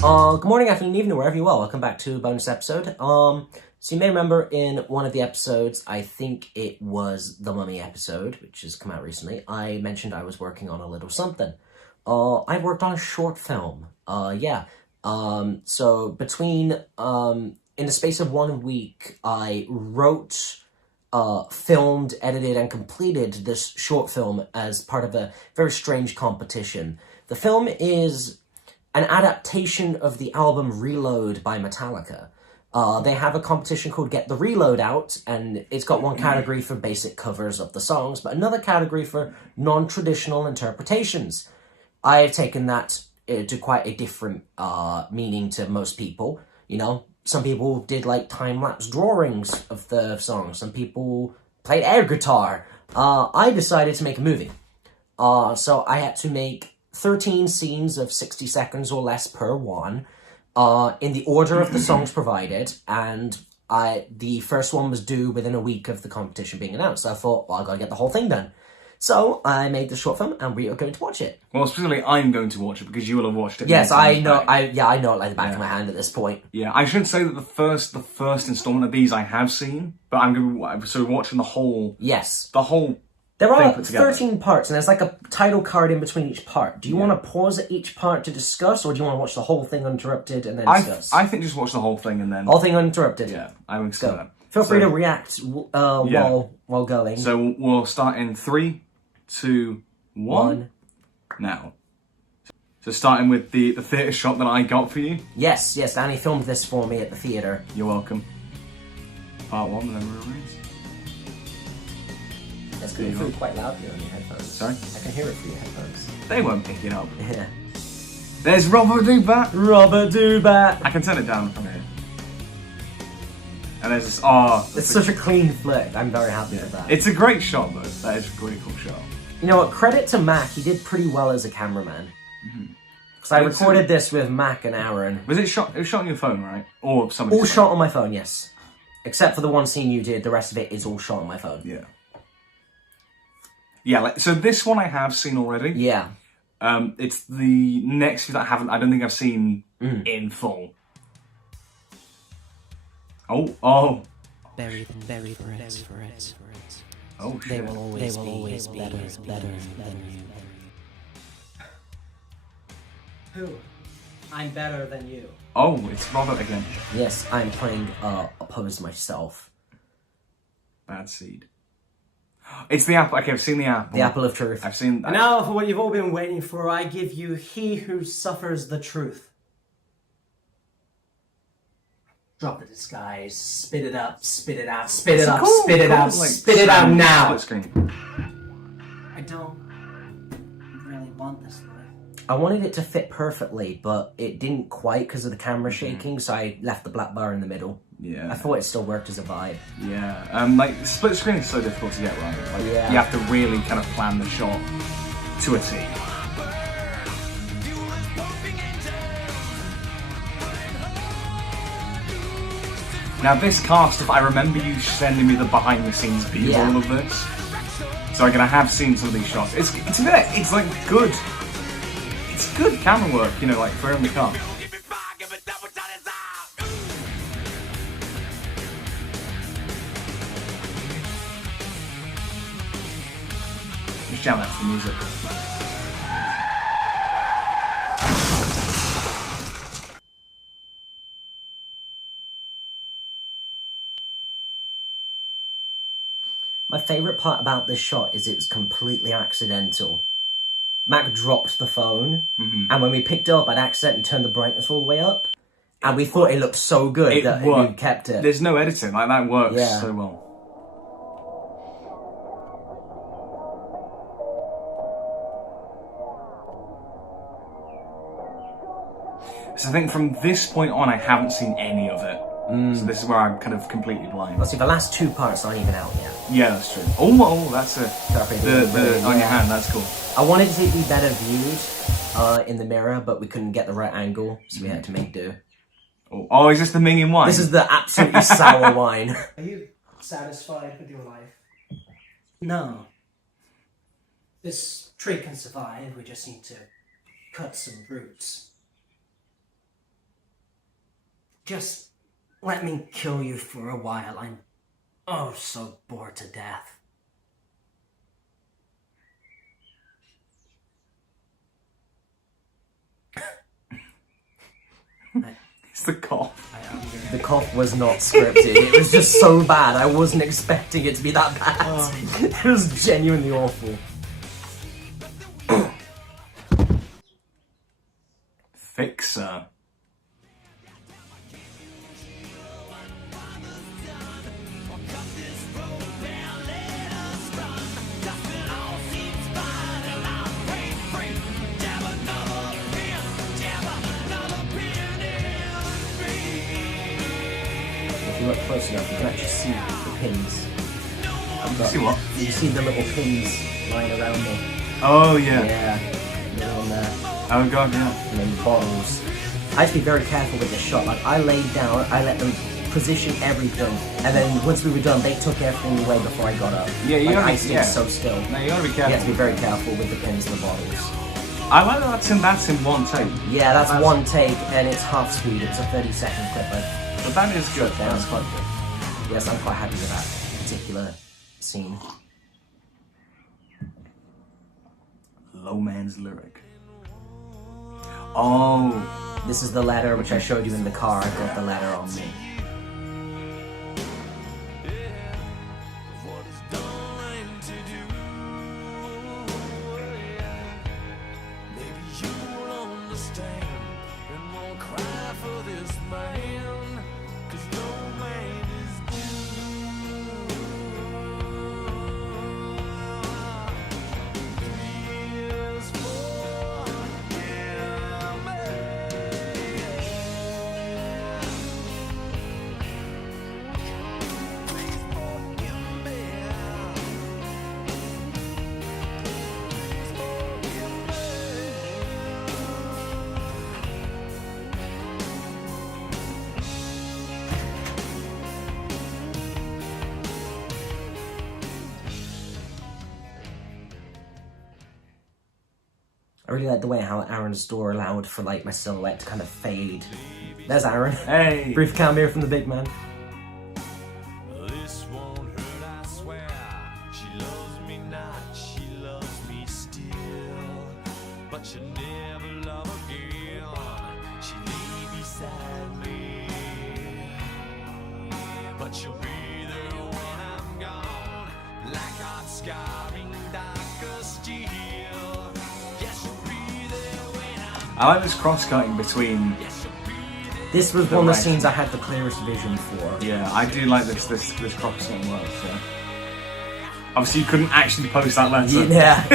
Good morning, afternoon, evening, wherever you are. Welcome back to a bonus episode. So you may remember in one of the episodes, I think it was the Mummy episode, which has come out recently, I mentioned I was working on a little something. I worked on a short film. So between, in the space of 1 week, I wrote, filmed, edited, and completed this short film as part of a very strange competition. The film is an adaptation of the album Reload by Metallica. They have a competition called Get the Reload Out, and it's got one category for basic covers of the songs, but another category for non-traditional interpretations. I have taken that to quite a different meaning to most people. You know, some people did like time-lapse drawings of the songs. Some people played air guitar. I decided to make a movie. So I had to make 13 scenes of 60 seconds or less per one, in the order of the songs provided, and the first one was due within a week of the competition being announced. So I thought, well, I gotta get the whole thing done. So I made the short film, and we are going to watch it. Well, specifically, I'm going to watch it because you will have watched it. Yes, I know. I know it like the back of my hand at this point. Yeah, I should say that the first installment of these I have seen, but I'm going to watching the whole. Yes, the whole. There are 13 parts, and there's like a title card in between each part. Do you want to pause at each part to discuss, or do you want to watch the whole thing uninterrupted and then discuss? I think just watch the whole thing and then... Whole thing uninterrupted? Yeah, I would say that. Feel free to react while going. So we'll start in 3, 2, 1. Now. So starting with the theatre shot that I got for you. Yes, Danny filmed this for me at the theatre. You're welcome. Part 1, the memory remains. That's going to be quite loud here on your headphones. Sorry? I can hear it through your headphones. They won't pick it up. Yeah. There's Robert Doobat. Robert Doobat. I can turn it down from here. And there's this, it's such a clean flick. I'm very happy with that. It's a great shot though. That is a really cool shot. You know what, credit to Mac, he did pretty well as a cameraman. Because I recorded this with Mac and Aaron. Was it shot? It was shot on your phone, right? Or somebody's All phone? shot on my phone, yes. Except for the one scene you did, the rest of it is all shot on my phone. Yeah. Yeah, so this one I have seen already. Yeah. It's the next few that I don't think I've seen in full. Oh. Bury forever. Oh shit. They will always be better than you. Who? I'm better than you. Oh, it's Robert again. Yes, I'm playing opposed myself. Bad seed. It's the apple. Okay, I've seen the apple. The apple of truth. I've seen... And now, for what you've all been waiting for, I give you He Who Suffers the Truth. Drop the disguise, spit it up, spit it out, spit it up, spit it out, spit it out now! I don't really want this life. I wanted it to fit perfectly, but it didn't quite because of the camera shaking, so I left the black bar in the middle. Yeah. I thought it still worked as a vibe. Yeah. Like, split screen is so difficult to get right. Like, yeah. You have to really kind of plan the shot to a T. Now this cast, I remember you sending me the behind the scenes B-roll of this. So I'm gonna have seen some of these shots. It's like good. It's good camera work, you know, like for in the car. Just jam out to the music. My favourite part about this shot is it's completely accidental. Mac dropped the phone, and when we picked it up, I'd accidentally turned the brightness all the way up, and we thought it looked so good that we kept it. There's no editing, like that works so well. So I think from this point on, I haven't seen any of it. So this is where I'm kind of completely blind. Let's see, the last 2 parts aren't even out yet. Yeah, that's true. Oh, that's on your hand. That's cool. I wanted to be better viewed in the mirror, but we couldn't get the right angle, so we had to make do. Oh, is this the minging wine? This is the absolutely sour wine. Are you satisfied with your life? No. This tree can survive, we just need to cut some roots. Just let me kill you for a while. I'm oh so bored to death. It's the cough. The cough was not scripted. It was just so bad. I wasn't expecting it to be that bad. It was genuinely awful. Fixer. If you look close enough, you can actually see the pins. See what? You see the little pins lying around them. Oh yeah. Yeah, they're on there. Oh god, yeah. And then the bottles. I have to be very careful with this shot. Like, I laid down, I let them position everything, and then once we were done, they took everything away before I got up. Yeah, you like, gotta I be, stayed yeah. so still. No, you gotta be You careful. have to be very careful with the pins and the bottles. I like that that's in one take. Yeah, that's one take, and it's half speed. It's a 30-second clip. But that is good. Yeah, that's quite good. Yes, I'm quite happy with that particular scene. Low man's lyric. Oh. This is the letter which I showed you in the car. I've got the letter on me. I really like the way how Aaron's door allowed for like my silhouette to kind of fade. There's Aaron. Hey. Brief cameo from the big man. This won't hurt, I swear. She loves me not, she loves me still. But she'll never love again. She lay beside me. But she'll be there when I'm gone. Like hot scarring dark as steel. I like this cross-cutting between... This was one of the scenes I had the clearest vision for. Yeah, I do like this cross-cutting works, yeah. Obviously you couldn't actually post that letter. Yeah.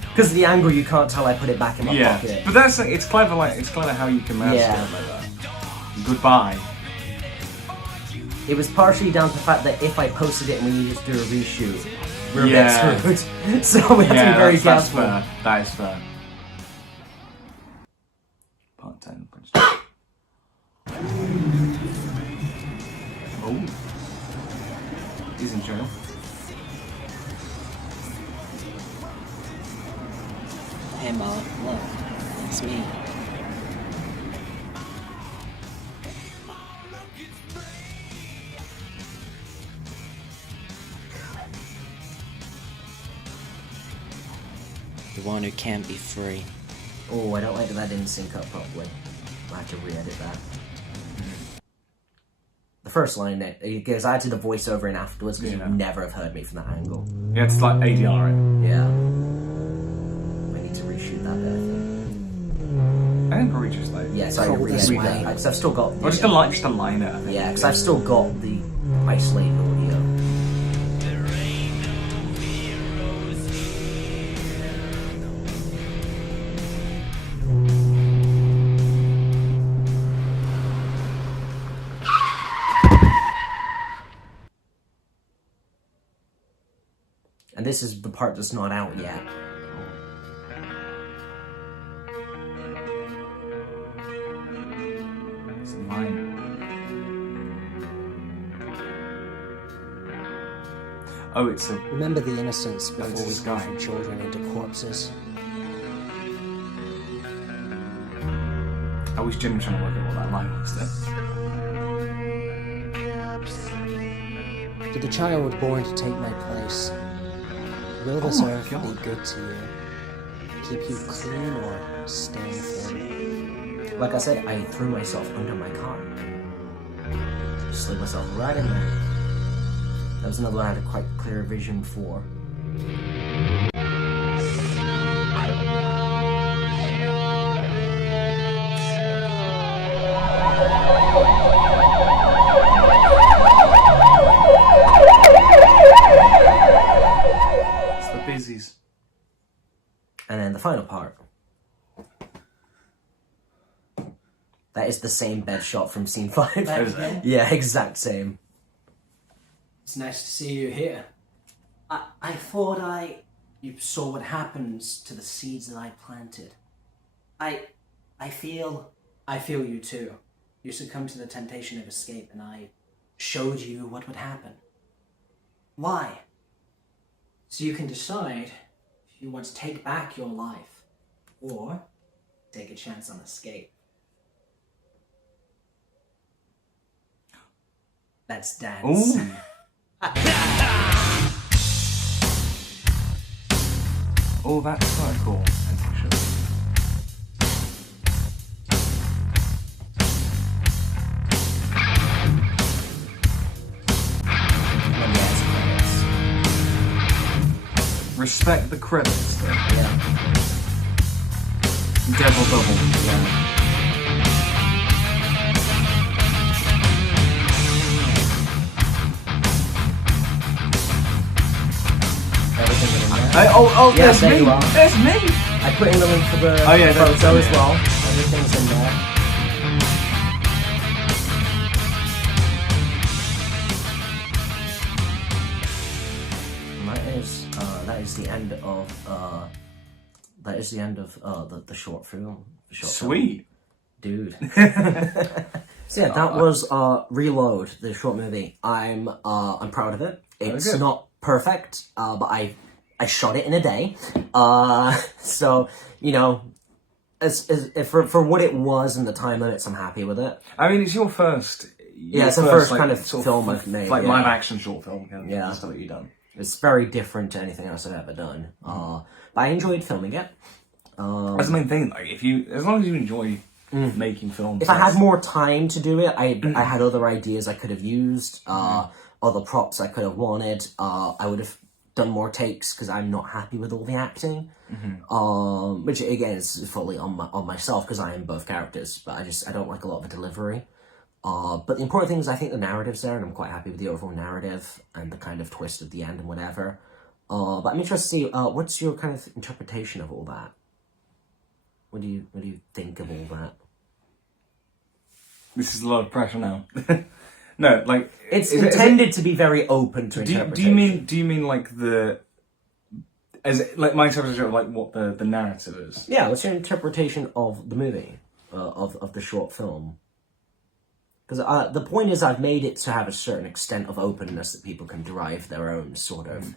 Because the angle, you can't tell I put it back in my pocket. But it's clever, it's clever how you can master it like that. Goodbye. It was partially down to the fact that if I posted it and we needed to do a reshoot, we were a bit screwed. So we had to be very careful. That's fair. That is fair. Part 10. Oh. He's in jail. Hey, Molly, look, it's me. The one who can't be free. Oh, I don't like that didn't sync up properly. I'll have to re-edit that. The first line, because I did the voiceover in afterwards, because you'd never have heard me from that angle. Yeah, it's like ADR it. Yeah. I need to reshoot that bit, I think. I think probably just like... Yeah, so I can re-edit that, because I've still got... Or just a line it, I think. Yeah, because I've still got the isolated audio. And this is the part that's not out yet. It's mine. Oh, it's a... Remember the innocence before it's we a go sky. from children into corpses. I was genuinely trying to work out what that line was then. To the child born to take my place, will this my earth God. be good to you? Keep you clean or stand firm? Like I said, I threw myself under my car. Slid myself right in there. That was another one I had a quite clear vision for. It's the busies. And then the final part. That is the same bed shot from scene 5. Is it? Yeah, exact same. It's nice to see you here. I thought you saw what happens to the seeds that I planted. I feel you too. You succumbed to the temptation of escape, and I showed you what would happen. Why? So you can decide if you want to take back your life, or take a chance on escape. That's dance. Ooh. Oh, that's quite cool. Actually. Respect the credits, though. Yeah. Devil double. Yeah. Everything in there. Oh, Yes, there's there me! you are. There's me! I put in the link for the Oh, yeah, photo that's- as yeah. well. Everything's in there. And that is the end of the short film. The short film. Sweet. Dude. So yeah, that was Reload, the short movie. I'm proud of it. It's good. not perfect, but I shot it in a day. So you know, for what it was and the time limits, I'm happy with it. I mean, it's your first. Yeah, it's the first kind of film I've made, Like yeah. live action short film kind of Yeah. stuff that you've done. It's very different to anything else I've ever done. But I enjoyed filming it. That's the main thing. Like, as long as you enjoy making films. If I had more time to do it, I had other ideas I could have used, other props I could have wanted. I would have done more takes because I'm not happy with all the acting, which again is fully on myself because I am both characters. But I don't like a lot of the delivery. But the important thing is I think the narrative's there, and I'm quite happy with the overall narrative and the kind of twist at the end and whatever. But I'm interested to see what's your kind of interpretation of all that. What do you think of all that? This is a lot of pressure now. No, like It's is it- intended to be very open to interpretation. do you mean like like my interpretation of like what the narrative is? Yeah, what's your interpretation of the movie, of the short film? Because the point is I've made it to have a certain extent of openness that people can derive their own sort of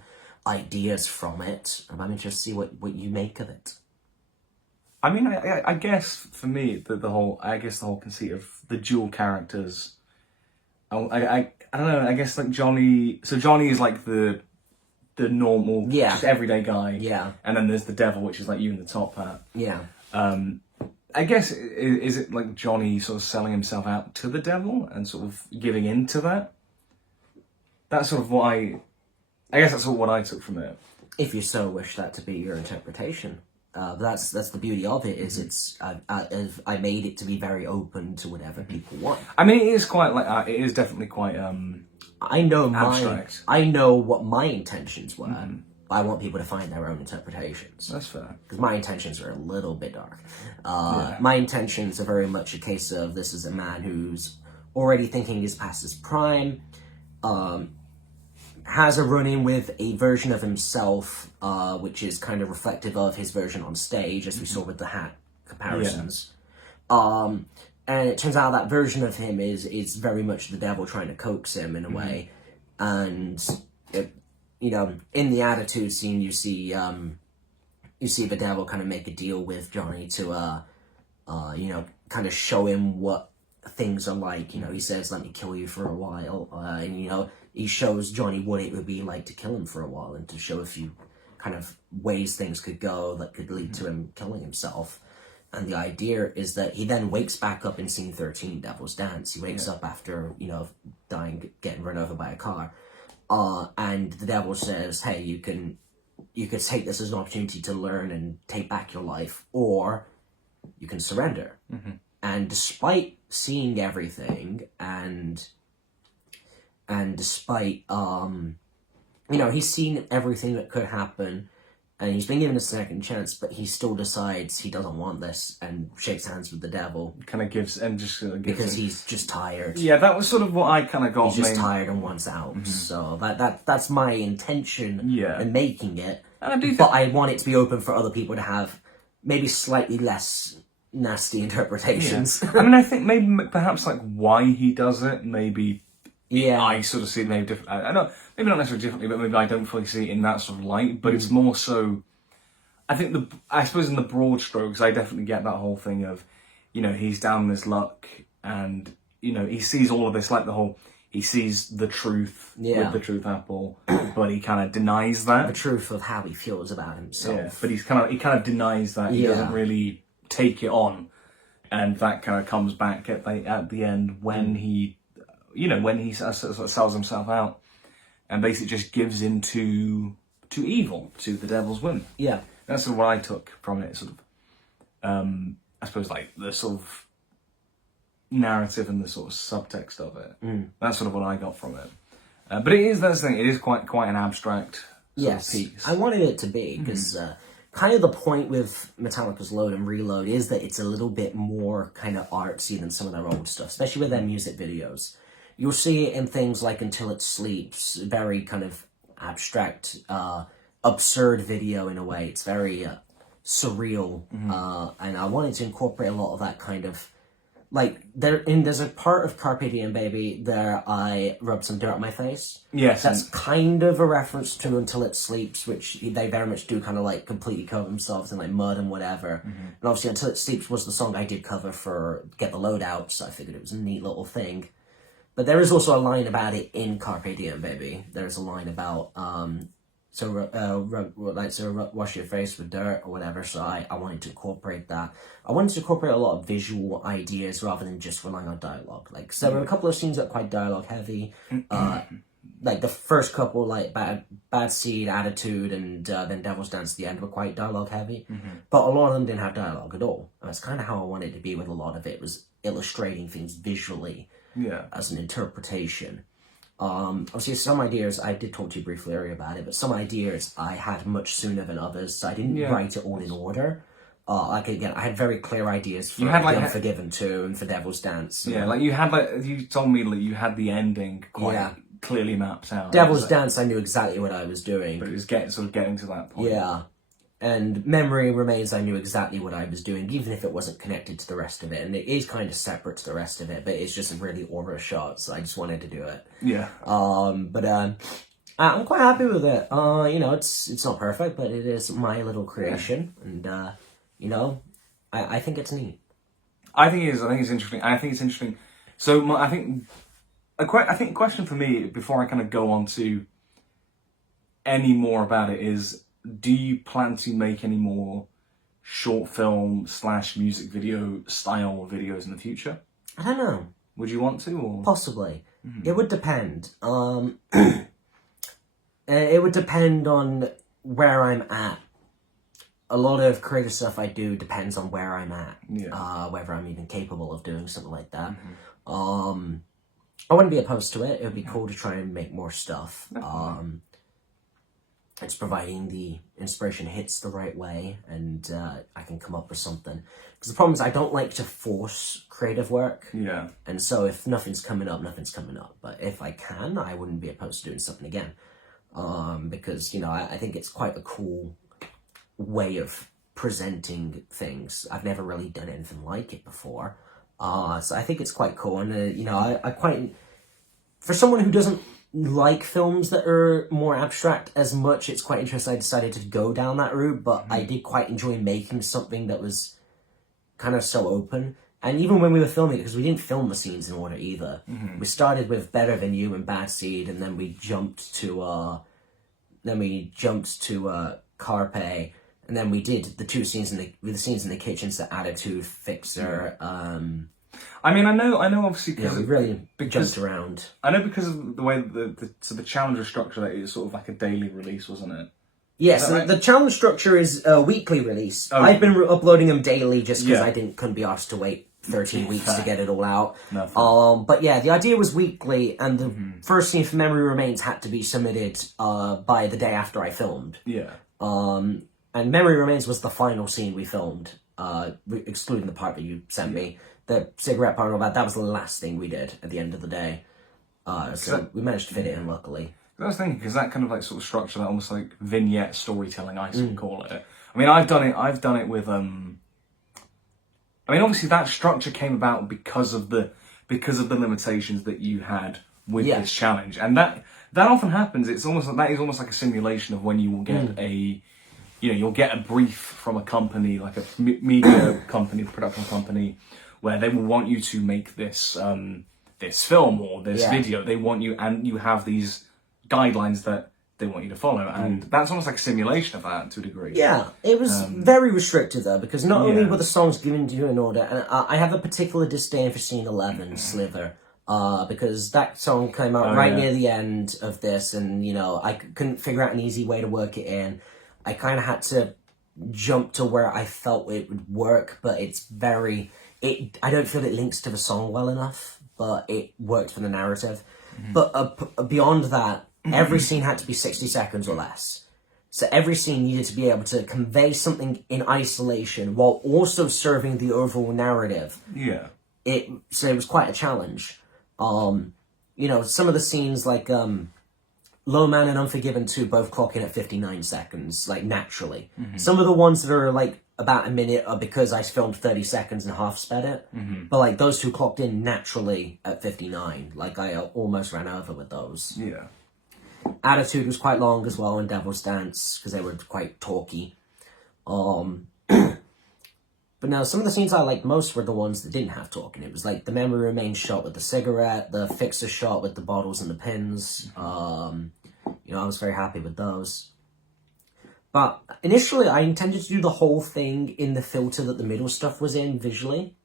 ideas from it. And I'm interested to see what you make of it. I mean, I guess for me the whole conceit of the dual characters. I don't know. I guess like Johnny. So Johnny is like the normal, just everyday guy. Yeah. And then there's the devil, which is like you in the top hat. Yeah. I guess is it like Johnny sort of selling himself out to the devil and sort of giving in to that? That's sort of what I guess that's sort of what I took from it. If you so wish that to be your interpretation. That's the beauty of it, is it's I made it to be very open to whatever people want. I mean, it is quite like it is definitely quite I know abstract. I know what my intentions were. But I want people to find their own interpretations. That's fair. Because my intentions are a little bit dark. My intentions are very much a case of this is a man who's already thinking he's past his prime, has a run-in with a version of himself, which is kind of reflective of his version on stage, as we saw with the hat comparisons. And it turns out that version of him is very much the devil trying to coax him in a way. And you know, in the attitude scene, you see the devil kind of make a deal with Johnny to, you know, kind of show him what things are like. You know, he says, "Let me kill you for a while," and you know, he shows Johnny what it would be like to kill him for a while, and to show a few kind of ways things could go that could lead to him killing himself. And the idea is that he then wakes back up in scene 13, Devil's Dance. He wakes up after, you know, dying, getting run over by a car. And the devil says, hey, you could take this as an opportunity to learn and take back your life, or you can surrender. And despite seeing everything, and despite, you know, he's seen everything that could happen, and he's been given a second chance, but he still decides he doesn't want this and shakes hands with the devil. Kind of gives, and just gives because he's just tired. Yeah, that was sort of what I kind of got. He's just tired and wants out. So that's my intention in making it. And I do but I want it to be open for other people to have maybe slightly less nasty interpretations. I mean, I think maybe perhaps like why he does it, maybe. Yeah, I sort of see it maybe different. I know, maybe not necessarily differently, but maybe I don't fully see it in that sort of light. But it's more so. I think I suppose in the broad strokes, I definitely get that whole thing of, you know, he's down in his luck, and you know he sees all of this, like the whole he sees the truth with the truth apple, but he kind of denies that the truth of how he feels about himself. Yeah, but he kind of denies that. He doesn't really take it on, and that kind of comes back at the end when he. You know, when he sort of sells himself out and basically just gives in to evil, to the devil's whim. Yeah. That's sort of what I took from it, sort of, I suppose, like, the sort of narrative and the sort of subtext of it. That's sort of what I got from it. But that's the thing, it is quite an abstract sort of piece. I wanted it to be, because kind of the point with Metallica's Load and Reload is that it's a little bit more kind of artsy than some of their old stuff, especially with their music videos. You'll see it in things like Until It Sleeps, very kind of abstract, absurd video in a way. It's very surreal, and I wanted to incorporate a lot of that kind of, like, there's a part of Carpe Diem Baby there I rub some dirt on my face. Yes. That's kind of a reference to Until It Sleeps, which they very much do kind of like completely cover themselves in like mud and whatever. And obviously Until It Sleeps was the song I did cover for Get the Load Out, so I figured it was a neat little thing. But there is also a line about it in Carpe Diem Baby. There's a line about, wash your face with dirt or whatever, so I wanted to incorporate that. I wanted to incorporate a lot of visual ideas rather than just relying on dialogue. Like, so there were a couple of scenes that are quite dialogue heavy. Like the first couple, like Bad Seed, Attitude, and then Devil's Dance at the end were quite dialogue heavy. But a lot of them didn't have dialogue at all. And that's kind of how I wanted it to be with a lot of it, was illustrating things visually. As an interpretation. Obviously some ideas, I did talk to you briefly earlier about it, but some ideas I had much sooner than others, so I didn't write it all in order. Like again, I had very clear ideas for Unforgiven 2 and for Devil's Dance. Yeah, like you told me that you had the ending quite clearly mapped out. Devil's Dance, I knew exactly what I was doing. But it was getting to that point. Yeah. And Memory Remains, I knew exactly what I was doing, even if it wasn't connected to the rest of it. And it is kind of separate to the rest of it, but it's just a really aura shot, so I just wanted to do it. Yeah. But I'm quite happy with it. You know, it's not perfect, but it is my little creation. And, you know, I think it's neat. I think it is. I think it's interesting. So I think a question for me, before I kind of go on to any more about it, is, do you plan to make any more short film / music video style videos in the future? I don't know. Would you want to, or possibly? It would depend. It would depend on where I'm at. A lot of creative stuff I do depends on where I'm at. Whether I'm even capable of doing something like that. I wouldn't be opposed to it. It would be cool to try and make more stuff. It's providing the inspiration hits the right way and I can come up with something. Because the problem is I don't like to force creative work. Yeah. And so if nothing's coming up, nothing's coming up. But if I can, I wouldn't be opposed to doing something again. Because, you know, I think it's quite a cool way of presenting things. I've never really done anything like it before. So I think it's quite cool. And, you know, I quite... For someone who doesn't like films that are more abstract as much, it's quite interesting I decided to go down that route, but I did quite enjoy making something that was kind of so open. And even when we were filming it, because we didn't film the scenes in order either, we started with Better Than You and Bad Seed, and then we jumped to Carpe, and then we did the two scenes the scenes in the kitchen, so Attitude, Fixer. I mean, I know, obviously, Yeah, we really jumped around. I know because of the way the challenge was structured, that it was sort of like a daily release, wasn't it? Yes, right? The challenge structure is a weekly release. Oh, I've been uploading them daily just because Yeah. I couldn't be asked to wait 13 weeks to get it all out. No, But yeah, the idea was weekly, and the first scene for Memory Remains had to be submitted by the day after I filmed. Yeah. And Memory Remains was the final scene we filmed, excluding the part that you sent me. The cigarette part and all that was the last thing we did at the end of the day. So we managed to fit it in, luckily. I was thinking, because that kind of like sort of structure, that almost like vignette storytelling, I sort of call it. I mean, I've done it with, I mean, obviously that structure came about because of the limitations that you had with this challenge. And that often happens. That is almost like a simulation of when you will get you'll get a brief from a company, like a media company, production company, where they will want you to make this this film or this video. They want you, and you have these guidelines that they want you to follow, and that's almost like a simulation of that to a degree. Yeah, it was very restrictive though, because not only were the songs given to you in order, and I have a particular disdain for scene 11, Slither, because that song came out near the end of this, and I couldn't figure out an easy way to work it in. I kind of had to jump to where I felt it would work, but I don't feel it links to the song well enough, but it worked for the narrative. But beyond that, every scene had to be 60 seconds or less. So every scene needed to be able to convey something in isolation while also serving the overall narrative. Yeah. So it was quite a challenge. Some of the scenes like Low Man and Unforgiven 2 both clock in at 59 seconds, like naturally. Some of the ones that are like about a minute are because I filmed 30 seconds and half sped it. But like those two clocked in naturally at 59. Like I almost ran over with those. Yeah. Attitude was quite long as well, and Devil's Dance, because they were quite talky. But now, some of the scenes I liked most were the ones that didn't have talking. It was like the Memory Remains shot with the cigarette, the Fixer shot with the bottles and the pins. I was very happy with those. But initially, I intended to do the whole thing in the filter that the middle stuff was in visually.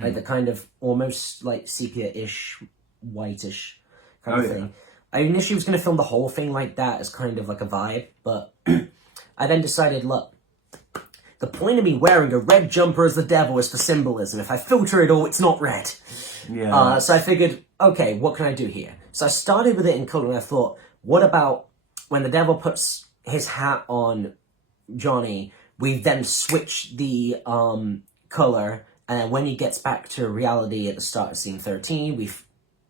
Like the kind of almost like sepia-ish, whitish kind of thing. I initially was going to film the whole thing like that as kind of like a vibe, but I then decided, look, the point of me wearing a red jumper as the devil is for symbolism. If I filter it all, it's not red. Yeah. So I figured, okay, what can I do here? So I started with it in color, and I thought, what about when the devil puts his hat on Johnny, we then switch the color, and when he gets back to reality at the start of scene 13, we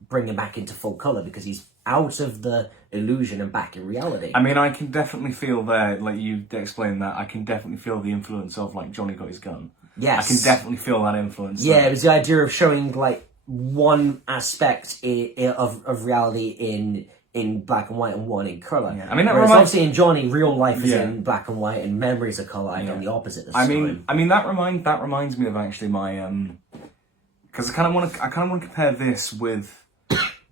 bring him back into full color because he's out of the illusion and back in reality. I mean, I can definitely feel there, like you explained that, I can definitely feel the influence of, like, Johnny Got His Gun. Yes. I can definitely feel that influence. Yeah, it was the idea of showing, like, one aspect of reality in black and white and one in colour. Yeah. I mean, that Whereas reminds... obviously in Johnny, real life is in black and white and memories are colour. I've done the opposite this time. I mean, that reminds me of actually my... Because I kind of want to compare this with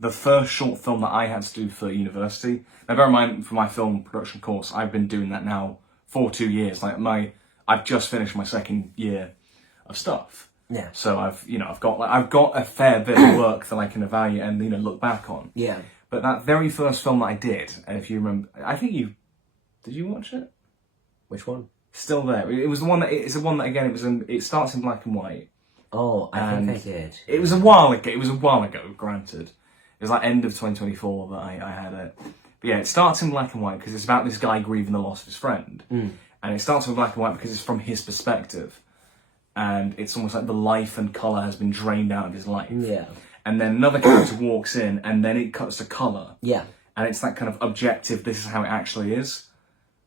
the first short film that I had to do for university. Now, bear in mind, for my film production course, I've been doing that now for 2 years. Like I've just finished my second year of stuff. Yeah. So I've got a fair bit of work that I can evaluate and look back on. Yeah. But that very first film that I did, and if you remember, I think did you watch it? Which one? Still there. It was the one that it's the one that again it starts in black and white. Oh, I think I did. It was a while ago. Granted. It was like end of 2024 that I had it. But yeah, it starts in black and white because it's about this guy grieving the loss of his friend. And it starts in black and white because it's from his perspective. And it's almost like the life and colour has been drained out of his life. Yeah. And then another character walks in and then it cuts to colour. Yeah. And it's that kind of objective, this is how it actually is.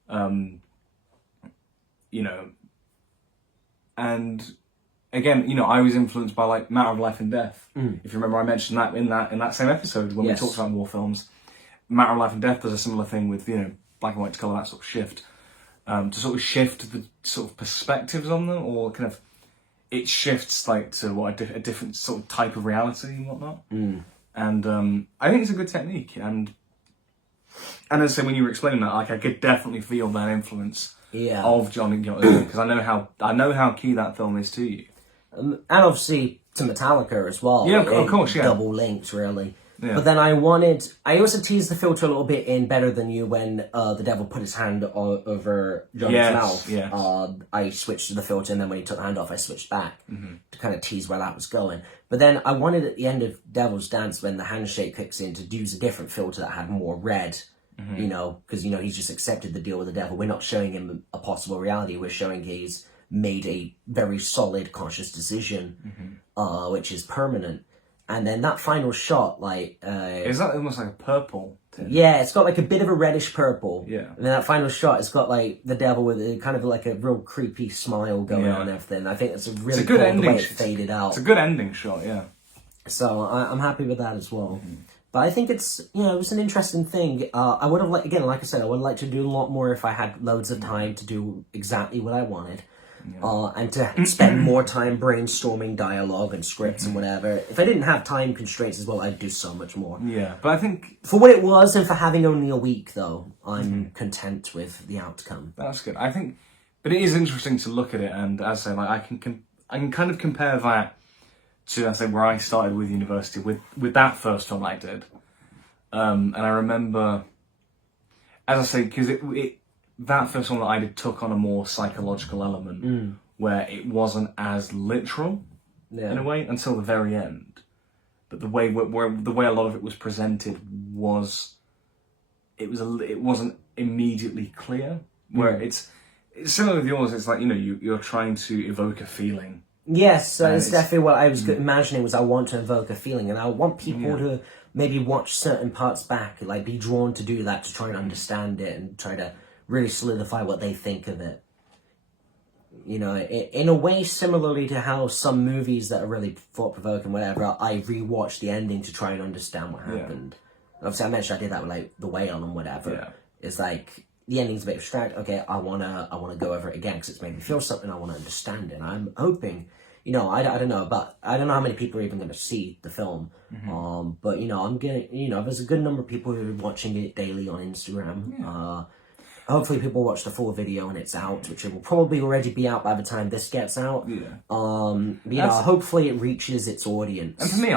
And again, I was influenced by like Matter of Life and Death. If you remember, I mentioned that in that same episode when we talked about war films. Matter of Life and Death does a similar thing with black and white to colour, that sort of shift, to sort of shift the sort of perspectives on them, or kind of it shifts like to what a different sort of type of reality and whatnot. And I think it's a good technique. And as I say, when you were explaining that, like I could definitely feel that influence of Johnny because I know how key that film is to you. And obviously to Metallica as well. Yeah, of course, yeah. Double linked, really. Yeah. But then I also teased the filter a little bit in Better Than You when the devil put his hand over Johnny's mouth. Yes. I switched to the filter, and then when he took the hand off, I switched back to kind of tease where that was going. But then I wanted at the end of Devil's Dance, when the handshake kicks in, to use a different filter that had more red. You know, because he's just accepted the deal with the devil. We're not showing him a possible reality. We're showing he's made a very solid, conscious decision, which is permanent. And then that final shot, like... is that almost like a purple tint? Yeah, it's got like a bit of a reddish purple. Yeah. And then that final shot, it's got like the devil with kind of like a real creepy smile going on and everything. I think it's a really good cool ending. the way it faded out. It's a good ending shot, yeah. So I'm happy with that as well. But I think it's, it was an interesting thing. I would have, like I said, I would like to do a lot more if I had loads of time to do exactly what I wanted. And to spend more time brainstorming dialogue and scripts and whatever. If I didn't have time constraints as well, I'd do so much more. Yeah, but I think... For what it was, and for having only a week, though, I'm content with the outcome. That's good. I think... But it is interesting to look at it, and as I say, like, I can kind of compare that to, as I say, where I started with university, with that first film I did. And I remember, as I say, because that first one that I did took on a more psychological element where it wasn't as literal in a way until the very end. But the way a lot of it was presented it wasn't immediately clear. Where it's similar with yours. It's like you're trying to evoke a feeling. Yes, it's definitely what I was imagining. Was I want to evoke a feeling, and I want people to maybe watch certain parts back, like be drawn to do that, to try and understand it and try to really solidify what they think of it. In a way similarly to how some movies that are really thought-provoking, whatever, I rewatch the ending to try and understand what happened. Obviously, I mentioned I did that with like The Whale and whatever. Yeah. It's like the ending's a bit abstract. Okay, I wanna go over it again because it's made me feel something. I want to understand it. And I'm hoping, I don't know, but I don't know how many people are even going to see the film. But I'm getting, there's a good number of people who are watching it daily on Instagram. Yeah. Hopefully people watch the full video and it's out, which it will probably already be out by the time this gets out. Yeah. Hopefully it reaches its audience. And for me,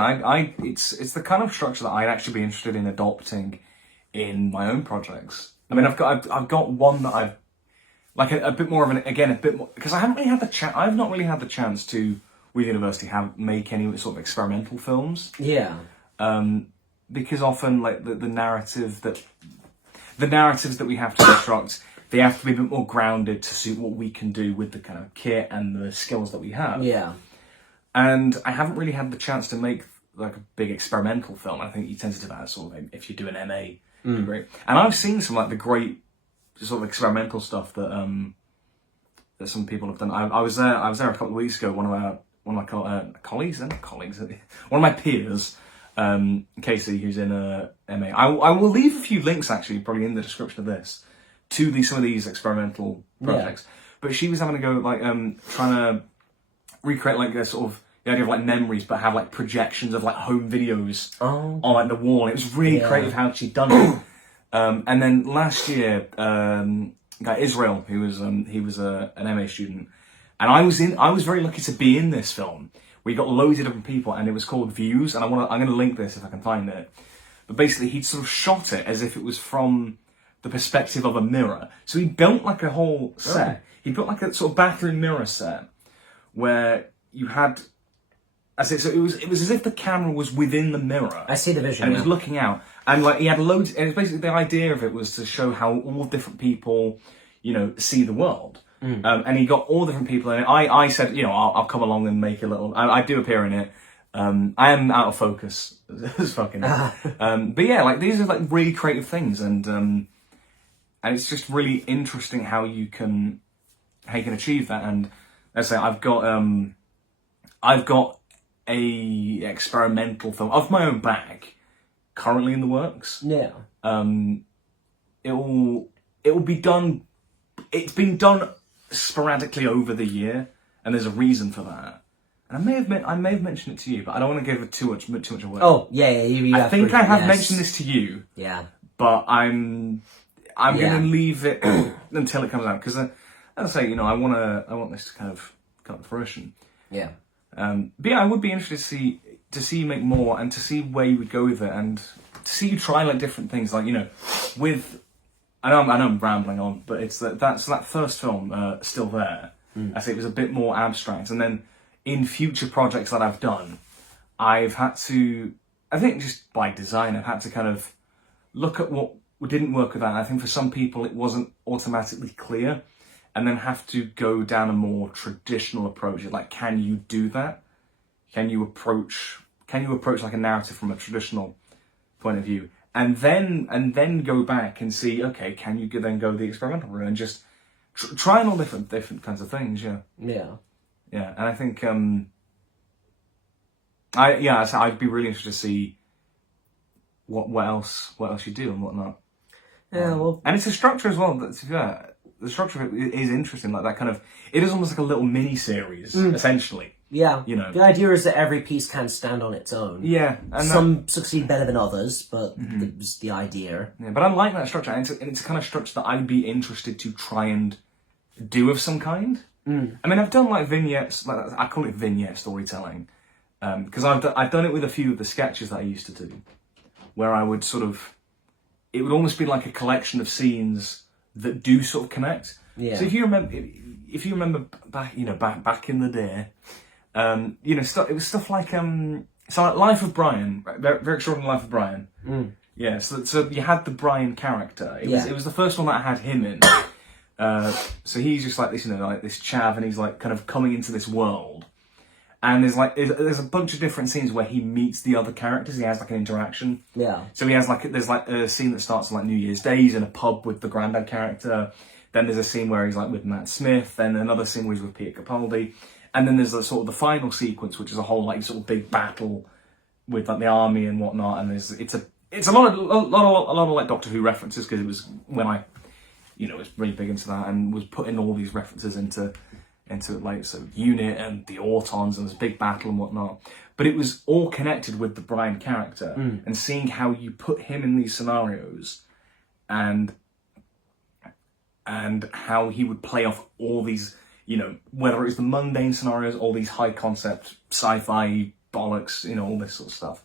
it's the kind of structure that I'd actually be interested in adopting in my own projects. I mean, I've got one that I've like a bit more of a bit more, because I haven't really had the chance. I've not really had the chance to with university make any sort of experimental films. Yeah. Because often like the narratives that we have to construct, they have to be a bit more grounded to suit what we can do with the kind of kit and the skills that we have. Yeah. And I haven't really had the chance to make like a big experimental film. I think you tend to do that sort of if you do an MA degree. And I've seen some like the great sort of experimental stuff that some people have done. I was there a couple of weeks ago. One of my colleagues, one of my peers. Casey, who's in MA. I will leave a few links actually, probably in the description of this, to some of these experimental projects. Yeah. But she was having to go like trying to recreate like a sort of the idea of like memories, but have like projections of like home videos on like the wall. It was really creative how she'd done it. And then last year, guy Israel, who was he was an MA student, and I was very lucky to be in this film. We got loads of different people, and it was called Views. And I'm going to link this if I can find it. But basically, he'd sort of shot it as if it was from the perspective of a mirror. So he built like a whole set. He built like a sort of bathroom mirror set where you had. So it was as if the camera was within the mirror. I see the vision. And it was looking out, and like he had loads. And it was basically the idea of it was to show how all different people, see the world. And he got all different people in it. I said, I'll come along and make a little. I do appear in it. I am out of focus as fucking. But yeah, like these are like really creative things, and it's just really interesting how you can achieve that. And let's say I've got a experimental film of my own back currently in the works. Yeah. It will be done. It's been done sporadically over the year, and there's a reason for that. And I may have mentioned it to you, but I don't want to give it too much away. Oh, yeah, you I think I have yes. mentioned this to you. Yeah. But I'm going to leave it until it comes out, because as I say, I want this to kind of come to fruition. Yeah. But yeah, I would be interested to see you make more, and to see where you would go with it, and to see you try like different things, like with. I know I'm rambling on, but it's that first film, Still There. I say it was a bit more abstract, and then in future projects that I've done, I've had to, I think just by design, I've had to kind of look at what didn't work with that. And I think for some people it wasn't automatically clear, and then have to go down a more traditional approach. Like, can you do that? Can you approach like a narrative from a traditional point of view? And then go back and see, okay, can you then go the experimental route and just trying all different kinds of things, yeah. Yeah. Yeah, and I think I'd be really interested to see what else you do and whatnot. Yeah, well, and it's a structure as well. The structure of it is interesting, like that kind of. It is almost like a little mini series, essentially. Yeah, the idea is that every piece can stand on its own. Yeah, and some succeed better than others, but it was the idea. Yeah, but I like that structure, and it's a kind of structure that I'd be interested to try and do of some kind. I mean, I've done like vignettes, like I call it vignette storytelling, because I've done it with a few of the sketches that I used to do, where I would it would almost be like a collection of scenes that do sort of connect. Yeah. So if you remember back in the day, it was stuff like so like Life of Brian, very, very extraordinary Life of Brian. Yeah. So you had the Brian character. It was the first one that had him in. So he's just like this, like this chav, and he's like kind of coming into this world. And there's a bunch of different scenes where he meets the other characters. He has like an interaction. Yeah. So he has there's like a scene that starts on like New Year's Day. He's in a pub with the granddad character. Then there's a scene where he's like with Matt Smith. Then another scene where he's with Peter Capaldi. And then there's sort of the final sequence, which is a whole like sort of big battle with like the army and whatnot. And it's a lot of like Doctor Who references, because it was when I was really big into that, and was putting all these references into like, so Unit and the Autons and this big battle and whatnot. But it was all connected with the Brian character, and seeing how you put him in these scenarios, and how he would play off all these, whether it's the mundane scenarios or these high concept sci-fi bollocks, all this sort of stuff.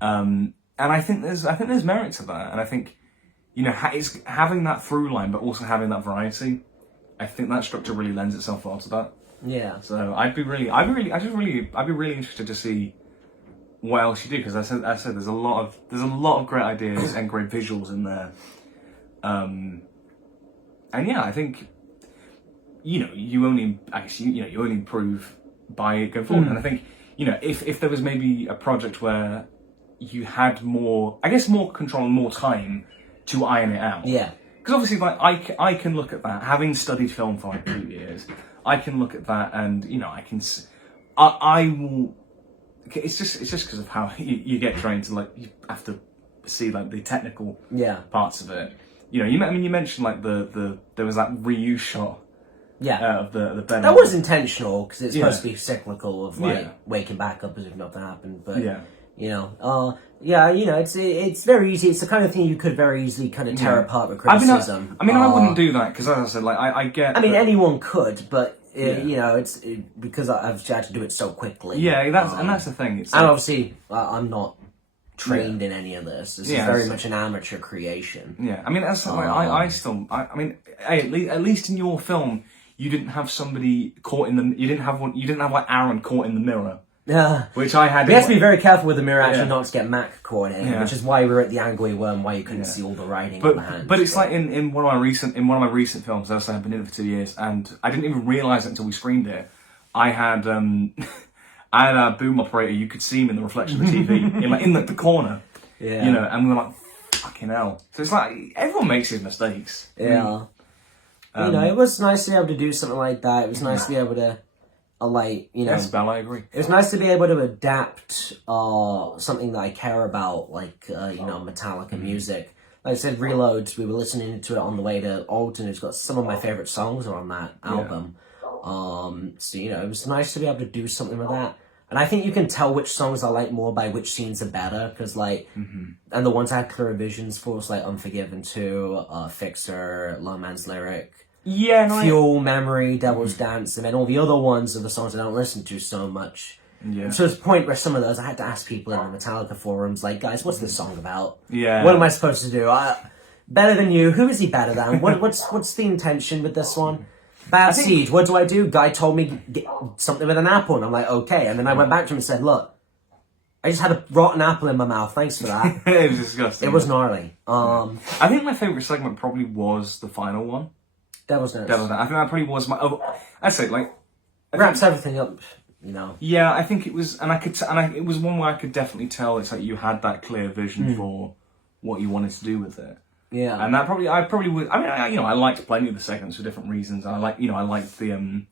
And I think there's merit to that, and I think. It's having that through line, but also having that variety. I think that structure really lends itself well to that. Yeah. So I'd be really interested to see what else you do, because I said there's a lot of great ideas and great visuals in there. And yeah, I think you only improve by going forward. And I think if there was maybe a project where you had more control and more time to iron it out. Yeah. Because obviously, like, I can look at that, having studied film for like 2 years, I can look at that and, I will, it's just because of how you get trained to, like, you have to see, like, the technical parts of it. You mentioned, like, there was that reuse shot. Yeah. Of the bed. That was intentional, because it's supposed to be cyclical of, like, waking back up as if nothing happened, but... Yeah. It's very easy. It's the kind of thing you could very easily kind of tear apart with criticism. I wouldn't do that, because as I said, like, I get... anyone could, but, it's because I've had to do it so quickly. Yeah, that's the thing. It's and obviously, I'm not trained in any of this. This is very much an amateur creation. Yeah, that's at least in your film, you didn't have somebody caught in the... You didn't have like Aaron caught in the mirror. Yeah, which I had. We have to be very careful with the mirror, actually, not to get Mac caught in it, which is why we were at the angle we were and why you couldn't see all the writing on the hands. But it's like in one of my recent films. As I said, I've been in it for 2 years, and I didn't even realise it until we screened it. I had a boom operator. You could see him in the reflection of the TV, in the corner. Yeah, and we were like, fucking hell. So it's like everyone makes his mistakes. Yeah, it was nice to be able to do something like that. It was nice to be able to. Yes, Belle, I agree. It's nice to be able to adapt something that I care about, like Metallica music. Like I said, Reload. We were listening to it on the way to Alton. It's got some of my favorite songs are on that album. So, you know, it was nice to be able to do something with that. And I think you can tell which songs I like more by which scenes are better, because, like, and the ones I had clearer visions for was, like, Unforgiven 2, Fixer, Low Man's Lyric, Yeah, no, Fuel, Memory, Devil's Dance, and then all the other ones are the songs I don't listen to so much. Yeah. So there's a point where some of those I had to ask people in the Metallica forums, like, guys, what's this song about? Yeah. What am I supposed to do? Better Than You, who is he better than? What's the intention with this one? Bad Seed, what do I do? Guy told me get something with an apple, and I'm like, okay. And then I went back to him and said, look, I just had a rotten apple in my mouth, thanks for that. It was disgusting. It was gnarly. I think my favourite segment probably was the final one. Devil's Dance. I think that probably was my... I'd say, like... Wraps everything up, you know. Yeah, I think it was... it was one where I could definitely tell it's like you had that clear vision for what you wanted to do with it. Yeah. And I probably would... I mean, I liked plenty of the segments for different reasons. I liked the...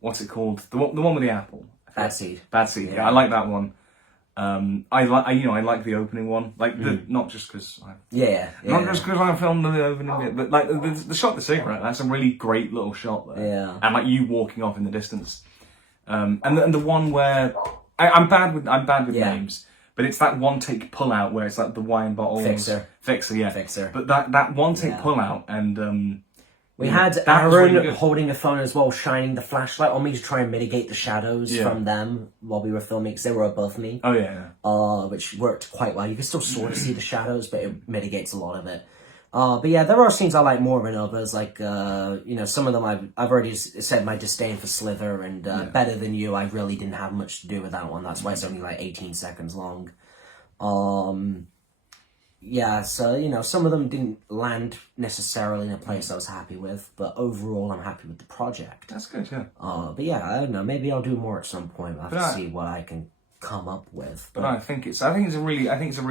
what's it called? The one with the apple. Bad Seed. Bad Seed, yeah. I like that one. I like the opening one, like not just because not just because I filmed the opening bit, but like the shot of the cigarette. That's a really great little shot there. Yeah. And like you walking off in the distance, and the one where I'm bad with names, but it's that one take pull out where it's like the wine bottles. Fixer, yeah. Fixer. But that one take pull out and. We had Aaron holding the phone as well, shining the flashlight on me to try and mitigate the shadows from them while we were filming, because they were above me. Oh, yeah. Which worked quite well. You can still sort of see the shadows, but it mitigates a lot of it. But yeah, there are scenes I like more than others. Like, you know, some of them I've already said my disdain for Slither, and Better Than You, I really didn't have much to do with that one. That's why it's only like 18 seconds long. Yeah, so, you know, some of them didn't land necessarily in a place I was happy with, but overall I'm happy with the project. That's good, yeah. But yeah, I don't know, maybe I'll do more at some point. I'll have to see what I can come up with. But I think it's a really good, I think it's a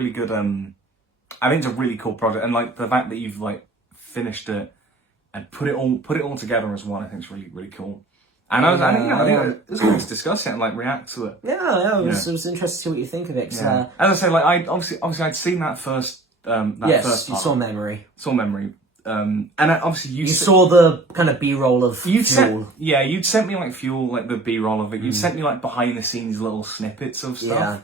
really cool project, and like the fact that you've like finished it and put it all together as one, I think it's really, really cool. And I think it's good to discuss it and like react to it. Yeah, it was interesting to see what you think of it. As I say, like I obviously I'd seen that first. Yes, you saw Memory. And obviously you saw the kind of B-roll of Fuel. You'd sent me like Fuel, like the B-roll of it. You'd sent me like behind the scenes little snippets of stuff. Yeah.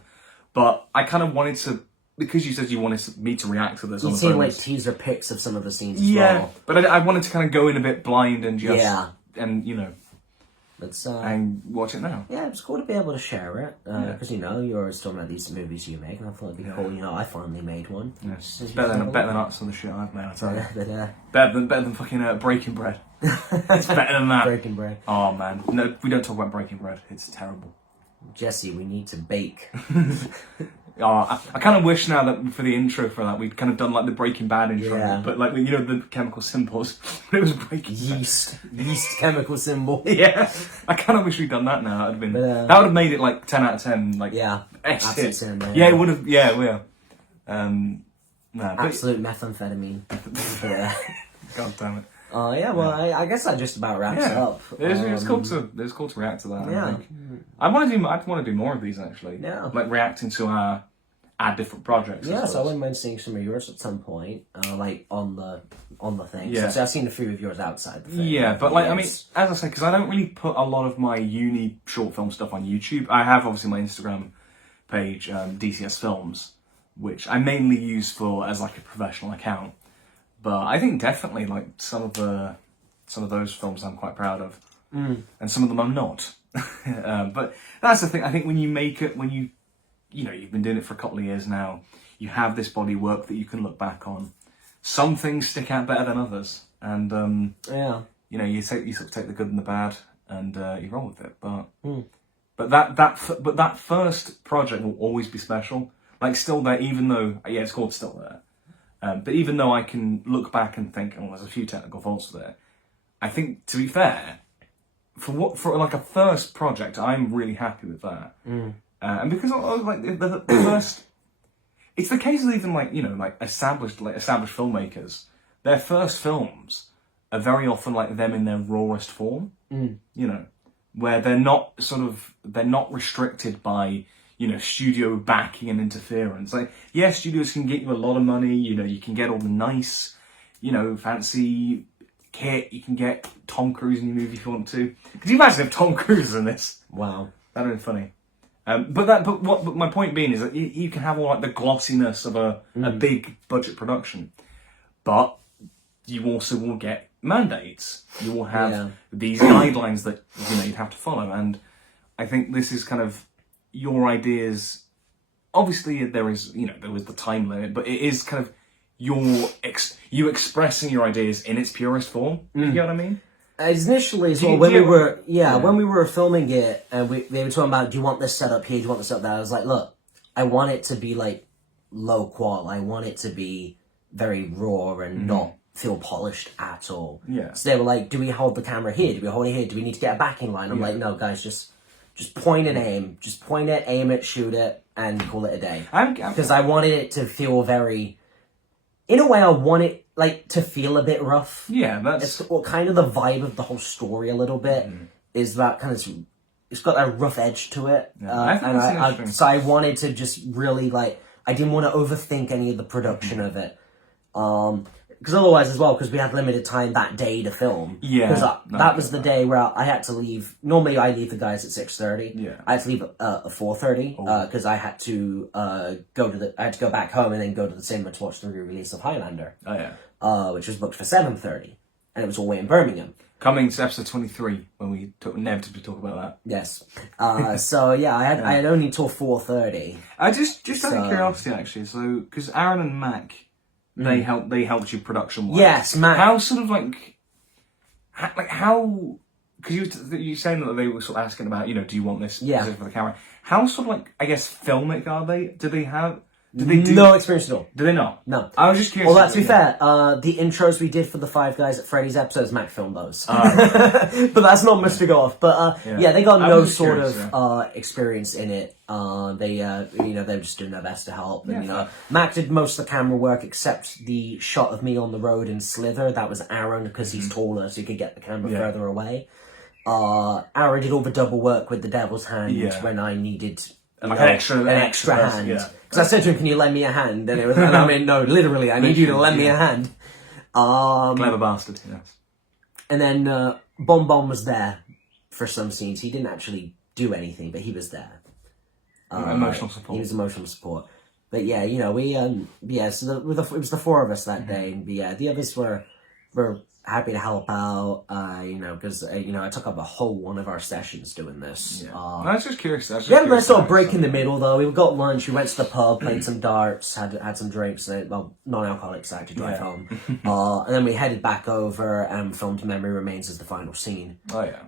But I kind of wanted to, because you said you wanted me to react to this. You'd seen like teaser pics of some of the scenes as well. Yeah, but I wanted to kind of go in a bit blind and just, and you know. And watch it now. Yeah, it's cool to be able to share it. Because, you know, you're always talking about these movies you make, and I thought it'd be cool, you know, I finally made one. Yeah. Better than us on the shit I've made, I tell you. But, better than fucking Breaking Bread. It's better than that. Breaking Bread. Oh, man. No, we don't talk about Breaking Bread. It's terrible. Jesse, we need to bake. I kind of wish now that for the intro for that we'd kind of done like the Breaking Bad intro, but like, you know, the chemical symbols. It was Breaking yeast chemical symbol. Yeah, I kind of wish we'd done that now. That'd been that would have made it like 10 out of 10. Like absolute it would have. Yeah, we are. Absolute methamphetamine. God damn it. Yeah, well, I guess that just about wraps it up. It's cool to react to that. Yeah. I think. I want to do more of these actually. Yeah. Like reacting to our different projects. Yeah, so I wouldn't mind seeing some of yours at some point, like on the thing. Yeah. So I've seen a few of yours outside the thing. Yeah, but like, I mean, as I say, because I don't really put a lot of my uni short film stuff on YouTube. I have obviously my Instagram page, DCS Films, which I mainly use as like a professional account. But I think definitely like some of those films I'm quite proud of, and some of them I'm not. But that's the thing. I think when you make it, you know, you've been doing it for a couple of years now, you have this body of work that you can look back on. Some things stick out better than others, and you know, you sort of take the good and the bad, and you roll with it. But that first project will always be special. Like still there, even though it's called Still There. But even though I can look back and think, oh, there's a few technical faults there, I think, to be fair, for like a first project, I'm really happy with that. And because like the first, it's the case of even like, you know, like established filmmakers, their first films are very often like them in their rawest form. You know, where they're not restricted by, you know, studio backing and interference. Like, yes, studios can get you a lot of money, you know, you can get all the nice, you know, fancy kit. You can get Tom Cruise in your movie if you want to. Could you imagine if Tom Cruise is in this? Wow. That'd be funny. But my point being is that you can have all like the glossiness of a big budget production, but you also will get mandates. You will have these guidelines that you'd have to follow, and I think this is kind of your ideas. Obviously, there was the time limit, but it is kind of you expressing your ideas in its purest form. You get what I mean? Initially, as well, when we were filming it, and they were talking about, do you want this set up here, do you want this up there? I was like, look, I want it to be like low qual. I want it to be very raw and not feel polished at all. Yeah. So they were like, do we hold the camera here? Do we hold it here? Do we need to get a backing line? I'm like, no, guys, just point and aim. Just point it, aim it, shoot it, and call it a day. Because I wanted it to feel very... In a way, I want it to feel a bit rough. Yeah, that's... It's kind of the vibe of the whole story a little bit. Is that kind of... It's got a rough edge to it. Yeah, so I wanted to just really, I didn't want to overthink any of the production of it. Because otherwise, as well, because we had limited time that day to film. Yeah. Because that was the day where I had to leave. Normally, I leave the guys at 6:30. Yeah. I had to leave at 4:30 because I had to go back home and then go to the cinema to watch the re-release of Highlander. Oh yeah. Which was booked for 7:30, and it was all the way in Birmingham. Coming to episode 23 when we inevitably talk about that. Yes. So yeah, I had only till 4:30. I just out of curiosity actually. So because Aaron and Mac. They helped you production wise. Yes, Mac. How sort of how? Because you saying that they were sort of asking about, do you want this for the camera? How sort of I guess filmic are they? Do they have? Did they do no experience at all? Do they not? No. I was just curious. Well, to be fair, the intros we did for the 5 guys at Freddy's episodes, Mac filmed those. But that's not much to go off. But they got no sort of experience in it. They were just doing their best to help. And, Mac did most of the camera work except the shot of me on the road in Slither. That was Aaron because he's taller, so he could get the camera further away. Aaron did all the double work with the Devil's Hand when I needed an extra hand. Because I said to him, can you lend me a hand? And I mean, no, literally, I need you to lend me a hand. Clever bastard, yes. And then Bon Bon was there for some scenes. He didn't actually do anything, but he was there. Emotional support. He was emotional support. But yeah, we, so it was the 4 of us that day. And the others were happy to help out, because, I took up a whole one of our sessions doing this. I was just curious. We had a nice little break in the middle, though. We got lunch, we went to the pub, played some darts, had some drinks, non-alcoholics, I had to drive home. And then we headed back over and filmed Memory Remains as the final scene. Oh, yeah.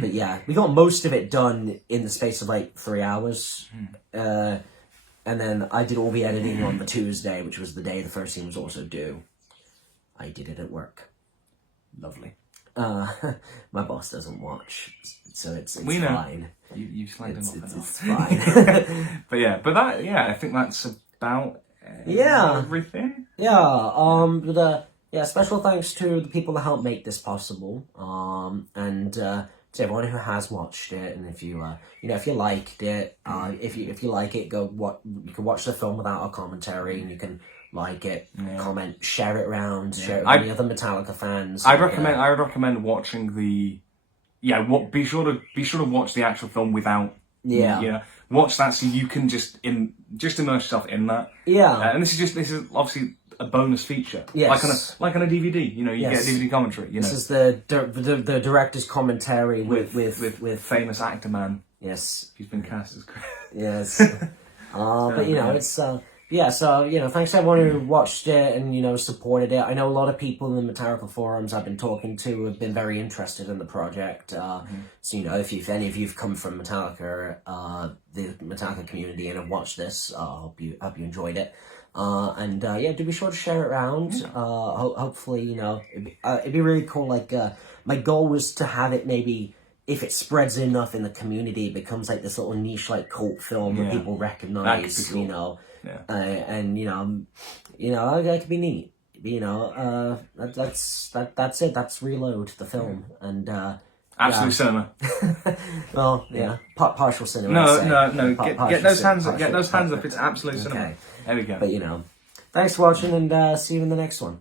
But yeah, we got most of it done in the space of 3 hours. And then I did all the editing on the Tuesday, which was the day the first scene was also due. I did it at work. Lovely. My boss doesn't watch, so it's fine. You slagged him off. It's fine. but I think that's about everything. Special thanks to the people that helped make this possible, and to everyone who has watched it. And if you if you liked it, if you like it, you can watch the film without our commentary, and you can like it, comment, share it around, share it with any other Metallica fans. I would recommend watching the. Be sure to watch the actual film without. Watch that so you can just immerse yourself in that. And this is obviously a bonus feature. Yes. Like on a DVD. You get a DVD commentary. This is the director's commentary with famous actor man. Yes. He's been cast as Chris. Yes. But it's. So, thanks to everyone who watched it and, supported it. I know a lot of people in the Metallica forums I've been talking to have been very interested in the project. So, if any of you've come from Metallica, the Metallica community, and have watched this, I hope you enjoyed it. Do be sure to share it around. Hopefully, it'd be really cool. My goal was to have it maybe, if it spreads enough in the community, it becomes this little niche, cult film that people recognize, cool. That could be neat. That's it. That's Reload, the film, and absolute cinema. Well, partial cinema. No. Get those hands up. Get those hands up. It's absolute cinema. Okay. There we go. But thanks for watching, and see you in the next one.